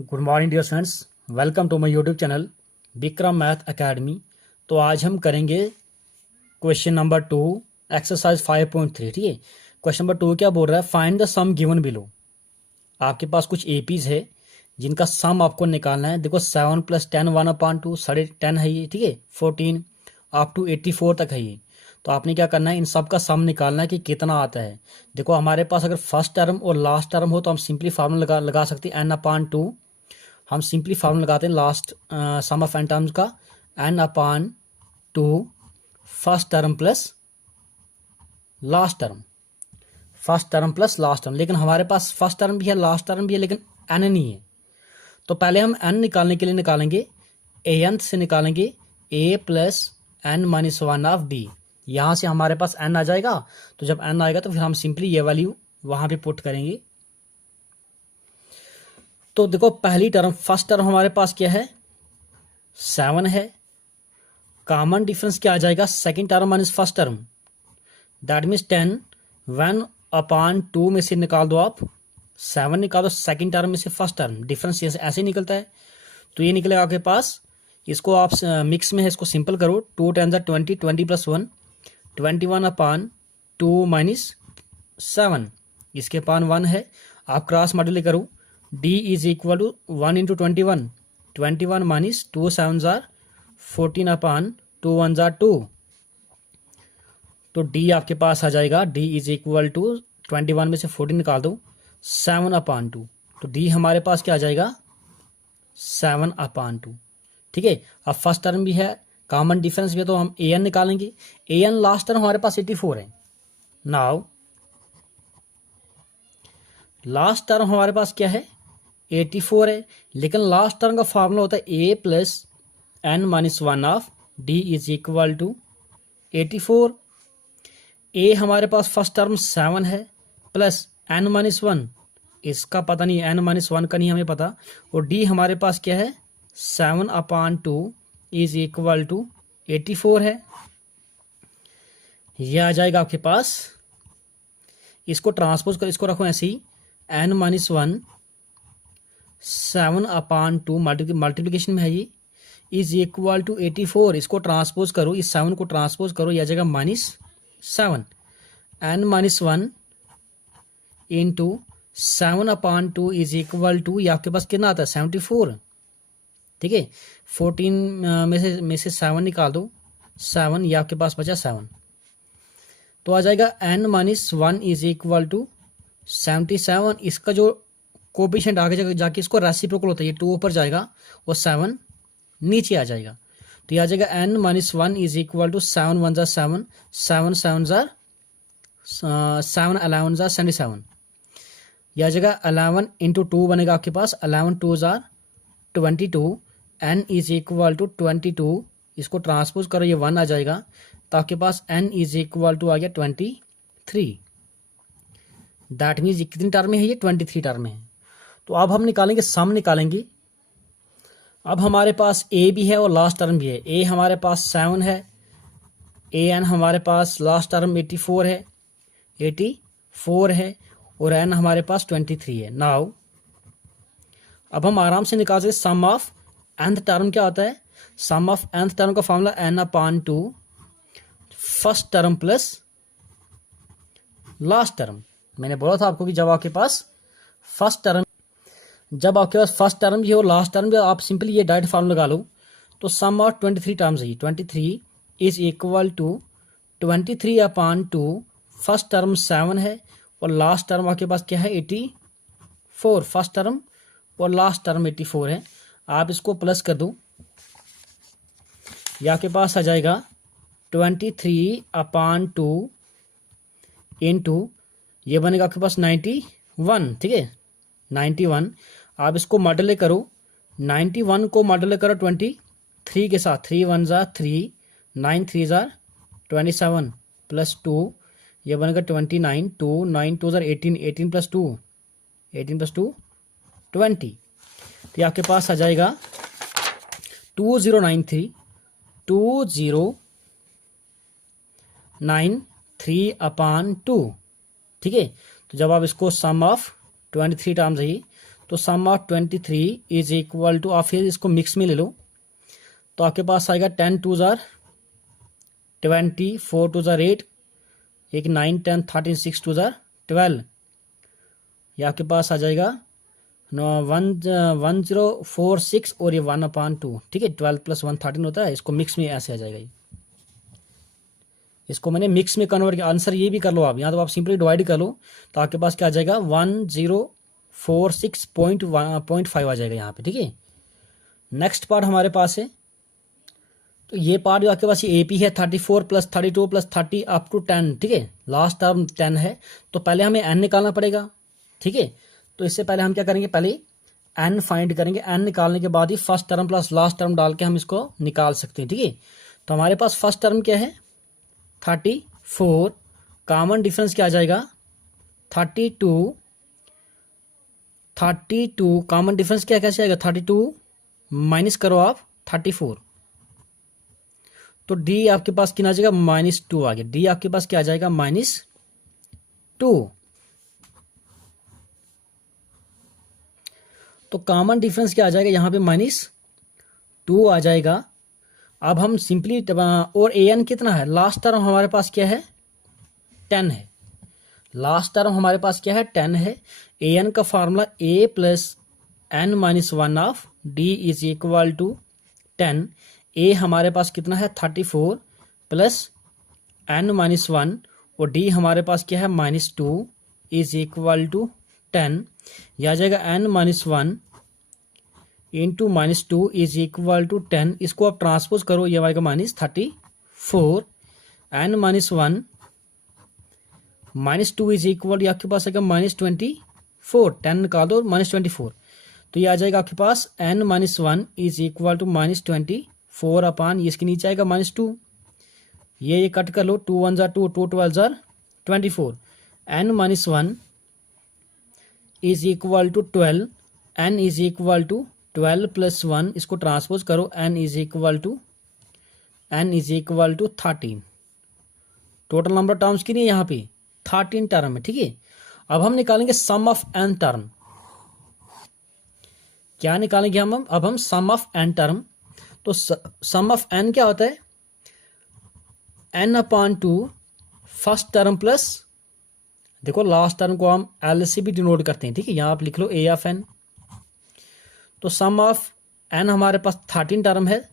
Good morning dear students, welcome to my YouTube channel Vikram math academy. तो आज हम करेंगे क्वेश्चन नंबर 2 एक्सरसाइज 5.3। ठीक है, क्वेश्चन नंबर 2 क्या बोल रहा है, find the sum given below. आपके पास कुछ एपीज है जिनका सम आपको निकालना है। देखो 7 + 10 1/2 10.5 है ये, ठीक है, 14 अप टू 84 तक है ये। तो आपने क्या करना है, इन सब का सम निकालना है कि कितना आता है। देखो हमारे पास अगर फर्स्ट टर्म और लास्ट टर्म हो तो हम सिंपली फार्मूला लगा सकते हैं n/2। हम सिंपली फार्मूला लगाते हैं last sum of n terms का, n/2 first term plus last term, first term plus last term. लेकिन हमारे पास फर्स्ट टर्म भी है लास्ट टर्म भी है लेकिन n नहीं है। तो पहले हम n निकालने के लिए निकालेंगे an से निकालेंगे a + n-1 ऑफ d। यहाँ से हमारे पास n आ जाएगा। तो जब n आएगा तो फिर हम सिंपली ये वैल्यू वहां पे पुट करेंगे। तो देखो पहली टर्म फर्स्ट टर्म हमारे पास क्या है, 7 है। कॉमन डिफरेंस क्या आ जाएगा, second term minus first term, that means 10। 1/2 में से निकाल दो आप 7, निकालो सेकंड टर्म में से फर्स्ट टर्म, डिफरेंस ऐसे निकलता है। तो ये निकलेगा आपके पास, इसको आप मिक्स में है, इसको सिंपल करो। 2 × 10 = 20, 20 + 1 21/2 - 7, इसके पान 1 है। आप क्रॉस मल्टीप्लाई करो, d = 1 × 21, 21 - 2 7 = 14/2 1 = 2। तो d आपके पास आ जाएगा, d = 21 में से 14 निकाल दो 7/2। तो d हमारे पास क्या आ जाएगा, 7/2। ठीक है, अब फर्स्ट टर्म भी है, कॉमन डिफरेंस भी है, तो हम an निकालेंगे। an लास्ट टर्म हमारे पास 84 है। नाउ लास्ट टर्म हमारे पास क्या है, 84 है। लेकिन लास्ट टर्म का फॉर्मूला होता है a + n-1 of d = 84। a हमारे पास फर्स्ट टर्म 7 है प्लस n-1, इसका पता नहीं, n-1 का नहीं हमें पता। और d हमारे पास क्या है, 7/2 = 84 है। यह आ जाएगा आपके पास। इसको ट्रांसपोज कर, इसको रखो ऐसे ही, n-1 7/2 मल्टीप्लीकेशन में है ये, = 84। इसको ट्रांसपोज करो, इस 7 को ट्रांसपोज करो, यह आ जाएगा -7। n-1 × 7/2 = ये आपके पास कितना आता है, 74। ठीक है, 14 में से 7 निकाल दो, 7, ये आपके पास बचा 7। तो आ जाएगा n-1 = 77। इसका जो कोएफिशिएंट आगे जाके इसको रेसिप्रोकल होता है, ये 2 ऊपर जाएगा और 7 नीचे आ जाएगा। तो ये आ जाएगा n-1 = 7 1 = 7, 7 7 = 7 11 = 77। यह आ जाएगा 11 × 2 बनेगा आपके पास, 11 2 = 22, n = 22। इसको ट्रांसपोज करो, ये 1 आ जाएगा। तो आपके पास n = आ गया 23। दैट मीन्स कितनी टर्म में है, ये 23 टर्म में है। तो अब हम निकालेंगे, सम निकालेंगे। अब हमारे पास a भी है और लास्ट टर्म भी है। a हमारे पास 7 है, an हमारे पास लास्ट टर्म 84 है, 84 है, और n हमारे पास 23 है। नाउ अब हम आराम से निकाल सकते सम ऑफ nth टर्म। क्या होता है, सम ऑफ nth टर्म का formula n/2 first term plus last term. मैंने बोला था आपको कि जब आपके पास फर्स्ट टर्म भी हो लास्ट टर्म भी, आप सिंपली ये डायरेक्ट फॉर्मूला लगा लो। तो सम ऑफ 23 टर्म्स है, 23 = 23/2 फर्स्ट टर्म 7 है और लास्ट टर्म आपके पास क्या है, 84। फर्स्ट टर्म और लास्ट टर्म 84 है। आप इसको प्लस कर दो, यह आपके पास आ जाएगा 23/2 इंटू, ये बनेगा आपके पास 91। ठीक है, 91। आप इसको मल्टीप्लाई करो, 91 को मल्टीप्लाई करो 23 के साथ, 3 1 = 3, 9 3 = 27 प्लस 2, ये बनेगा 29, 2 9 2 = 18, 18 + 2 18 + 2 20। तो आपके पास आ जाएगा 2093 2093/2। ठीक है, तो जब आप इसको सम ऑफ 23 टर्म्स है, तो sum of 23 is equal to, आप फिर इसको मिक्स में ले लो तो आपके पास आएगा 10 2 जार 20, 4 2 जार 8, एक 9 10 13 6 2 जार 12, ये आपके पास आ जाएगा 1046 और ये 1/2, ठीक है। 12 + 1 13 होता है, इसको मिक्स में ऐसे आ जाएगा ये। इसको मैंने मिक्स में कन्वर्ट किया, आंसर ये भी कर लो आप, यहाँ तो आप सिंपली डिवाइड कर लो तो आपके पास क्या आ जाएगा 1046.5 आ जाएगा यहाँ पे, ठीक है। नेक्स्ट पार्ट हमारे पास है, तो ये पार्ट जो आपके पास ये AP है 34 + 32 + 30 अप टू 10, ठीक है। लास्ट टर्म 10 है, तो पहले हमें n निकालना पड़ेगा, ठीक है। तो इससे पहले हम क्या करेंगे, पहले n फाइंड करेंगे, n निकालने के बाद ही first term plus last term डाल के हम इसको निकाल सकते हैं, ठीक है। तो हमारे पास फर्स्ट टर्म क्या है 34, कॉमन डिफरेंस क्या आ जाएगा 32, कॉमन डिफरेंस क्या कैसे आएगा 32 माइनस करो आप 34, तो d आपके पास कितना आ जाएगा -2 आ गया, d आपके पास क्या आ जाएगा -2। तो कॉमन डिफरेंस क्या आ जाएगा यहाँ पे -2 आ जाएगा। अब हम सिंपली, और an कितना है, लास्ट टर्म हमारे पास क्या है 10 है, लास्ट टर्म हमारे पास क्या है 10 है। an का formula a + n - 1 of d is equal to 10। a हमारे पास कितना है 34 + n - 1 और d हमारे पास क्या है -2 इज इक्वल टू 10। यह आ जाएगा n - 1 into -2 is equal to 10। इसको आप ट्रांसपोज करो, ये आएगा -34, n - 1 -2 इज इक्वल, ये आपके पास आएगा -24, 10 निकाल दो -24, तो ये आ जाएगा आपके पास n - 1 is equal to -24 upon, इसके नीचे आएगा -2, ये कट कर लो, 2 1 जार 2, 2 12 जार 24, n - 1 is equal to 12, n is equal to 12 + 1, इसको ट्रांसपोज करो, n is equal to 13। Total number terms की नहीं है यहाँ पे 13 टर्म है, ठीक है। अब हम निकालेंगे सम ऑफ n टर्म, क्या निकालेंगे हम, अब हम सम ऑफ n टर्म। तो सम ऑफ n क्या होता है n/2 फर्स्ट टर्म प्लस, देखो लास्ट टर्म को हम L से भी डिनोट करते हैं, ठीक है, यहाँ आप लिख लो a ऑफ n। तो सम ऑफ n हमारे पास 13 टर्म है,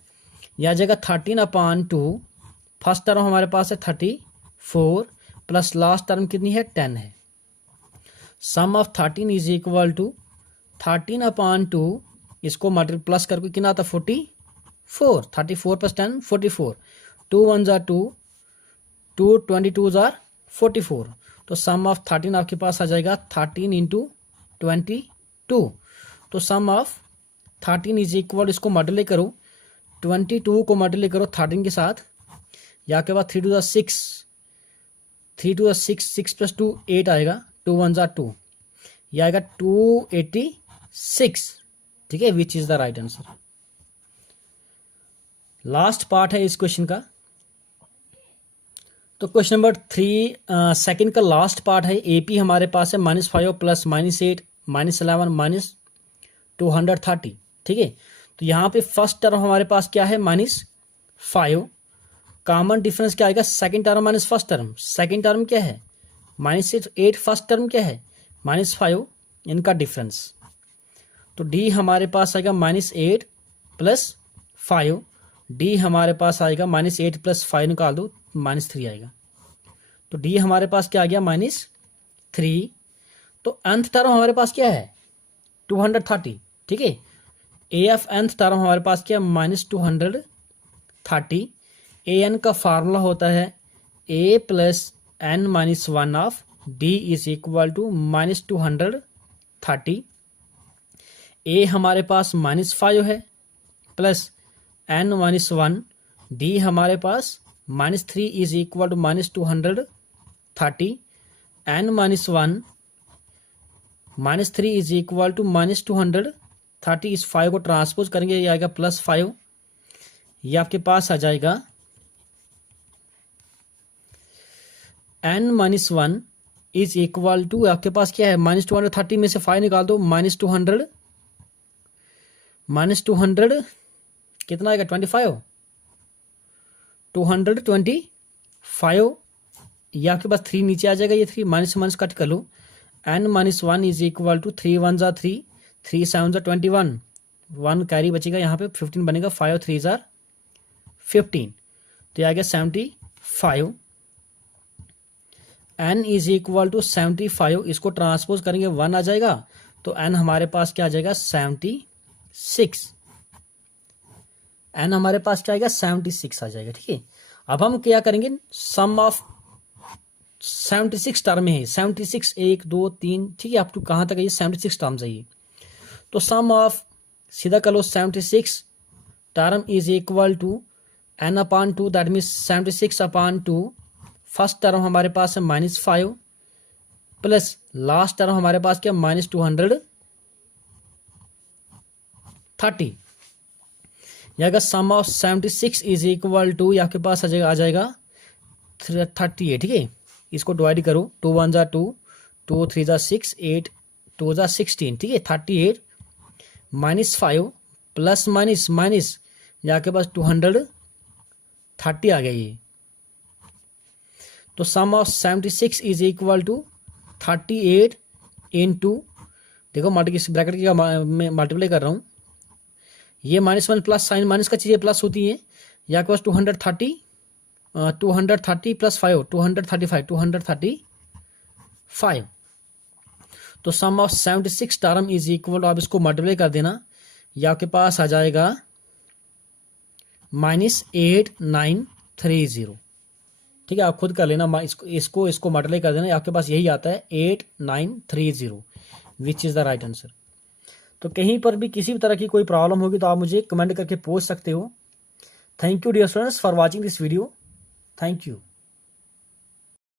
यह जगह 13/2, फर्स्ट टर्म हमारे पास है 34 प्लस लास्ट टर्म कितनी है 10 है। सम ऑफ 13 इज इक्वल टू 13/2, इसको मल्टीप्लाई प्लस करके कितना आता 44, 34 + 10 44, 2 1 जार 2, 2 22 जार 44, तो सम ऑफ 13 आपके पास आ जाएगा 13 × 22। तो सम ऑफ 13 इज इक्वल, इसको मल्टीप्लाई करो, 22 को मल्टीप्लाई करो 13 के साथ, या के बाद 3 2 6, 3 2 6, 6 + 2 8 आएगा, 2 1 जार 2, यह आएगा 286, ठीक है, which is the right answer. Last part है इस क्वेश्चन का, तो क्वेश्चन नंबर 3 सेकंड का लास्ट पार्ट है। AP हमारे पास है -5 + -8 -11 -230, ठीक है। तो यहाँ पे फर्स्ट टर्म हमारे पास क्या है -5, कॉमन डिफरेंस क्या आएगा second term minus first term, second term क्या है -8, फर्स्ट टर्म क्या है -5, इनका डिफरेंस। तो D हमारे पास आएगा -8 + 5, D हमारे पास आएगा -8 + 5 निकाल दो -3 आएगा, तो D हमारे पास क्या आ गया -3। तो nth टर्म हमारे पास क्या है 230, ठीक है। A ऑफ nth टर्म हमारे पास क्या है -230। an का फार्मूला होता है a + n - 1 of D is equal to -230। a हमारे पास -5 है प्लस n - 1, D हमारे पास -3 is equal to -230, n - 1 -3 is equal to -230, इस 5 को ट्रांसपोज करेंगे, ये आएगा +5, ये आपके पास आ जाएगा n - 1 इज इक्वल टू, आपके पास क्या है, -230 में से 5 निकाल दो, -200 कितना आएगा, 25, 225, ये आपके पास 3 नीचे आ जाएगा, ये 3 माइनस माइनस कट कर लो, n-1 इज इक्वल टू 3 1 जार 3, 3 7 जार 21, 1 कैरी बचेगा यहाँ पे, 15 बनेगा, 5 3 जार 15, तो ये आ गया 75, n इज इक्वल टू 75, इसको ट्रांसपोज करेंगे 1 आ जाएगा, तो n हमारे पास क्या आ जाएगा, 76, n हमारे पास क्या आएगा, 76 आ जाएगा। ठीक है, अब हम क्या करेंगे, सम ऑफ 76 टर्म है, 76 1 2 3, ठीक है, अप टू कहां तक है, 76 टर्म्स है ये, तो सम ऑफ सीधा कर लो 76 term is equal to n/2, that means 76/2, first term हमारे पास है -5 प्लस लास्ट टर्म हमारे पास क्या, -230, या अगर सम ऑफ 76 इज इक्वल टू, या आपके पास आ जाएगा 38। ठीक है, इसको डिवाइड करो, 2 1 जार 2, 2 3 जार 6, 8 2 जार 16, ठीक है, 38 -5 प्लस माइनस माइनस, या आपके पास 230 आ गया ये, तो sum of 76 is equal to 38 into, देखो ब्रैकेट की मल्टीप्लाई कर रहा हूं, ये -1 प्लस साइन माइनस का चीजें प्लस होती है, या आपके पास 230 प्लस 5 235, तो sum of 76 term is equal to, आप इसको मल्टीप्लाई कर देना, या आपके पास आ जाएगा -8930। ठीक है, आप खुद कर लेना, इसको मल्टीप्लाई कर देना, आपके पास यही आता है 8930, which is the right answer. तो कहीं पर भी किसी भी तरह की कोई प्रॉब्लम होगी तो आप मुझे कमेंट करके पूछ सकते हो। Thank you dear students for watching this video, thank you.